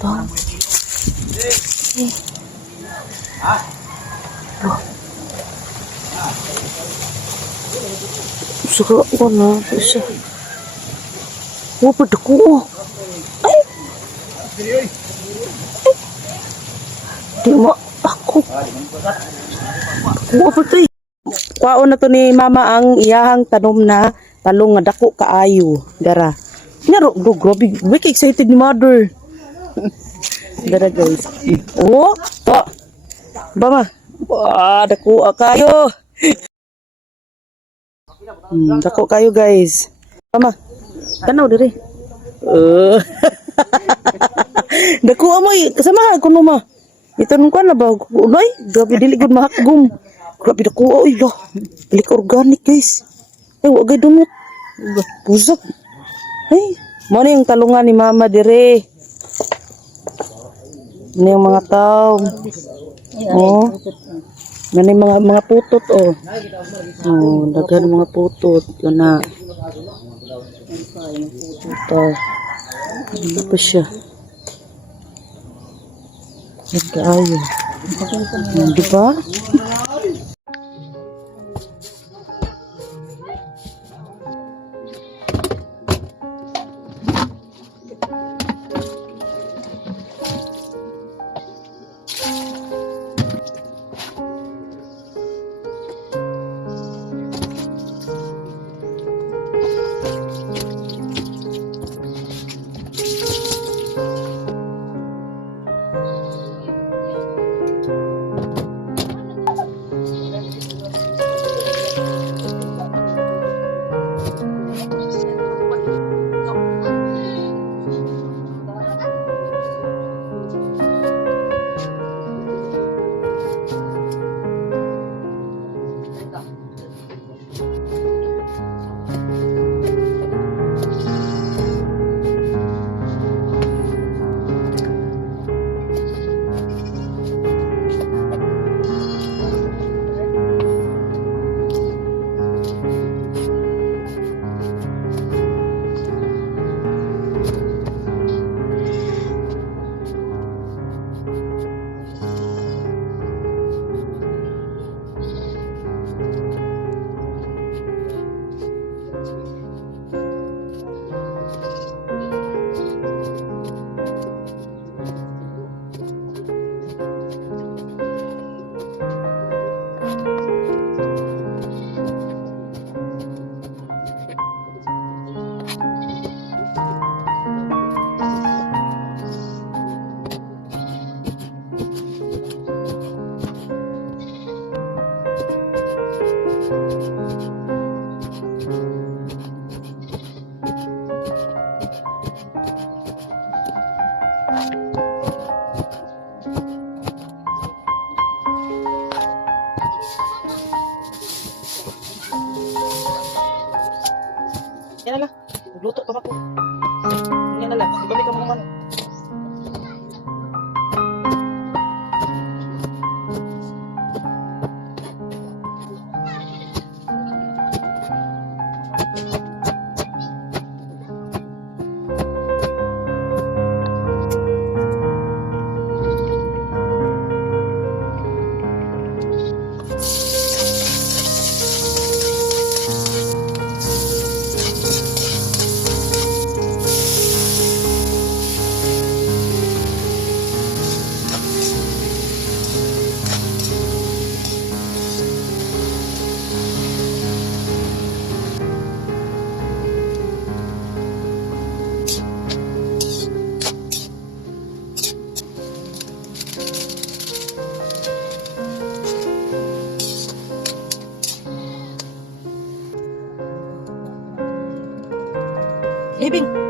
Bang. Suka ko na. Isa. Oh, padako. Ay. Di mo ako. Ako patay. Kwaon na to ni mama ang iyahang tanom na talong nga dako kaayo. Dara. Nyaro, grabe. Wake excited ni mother. Dara guys. Oh, oh. Bama. Wah, dako kayo. Dako kayo guys. Bama. Tanaw diri. Dako amoy kasama ko no ma. Iton ko na ba? Unoy, grabe dili gud mahakgum. Grabe dako oy lo. Balik organic guys. Ay, wag gay dunot. Pusak. Ay, mo ni yung talungan ni mama dire. Ini yung mga tao. Oh. Ngani mga putot oh. Oh, daghan mga putot kana. Ito. Ano pa siya? Nagkaayo. Di ba? Yan na lang. Nagluto pa ako. Yan na lang. Ibalik ka mo man. Libing.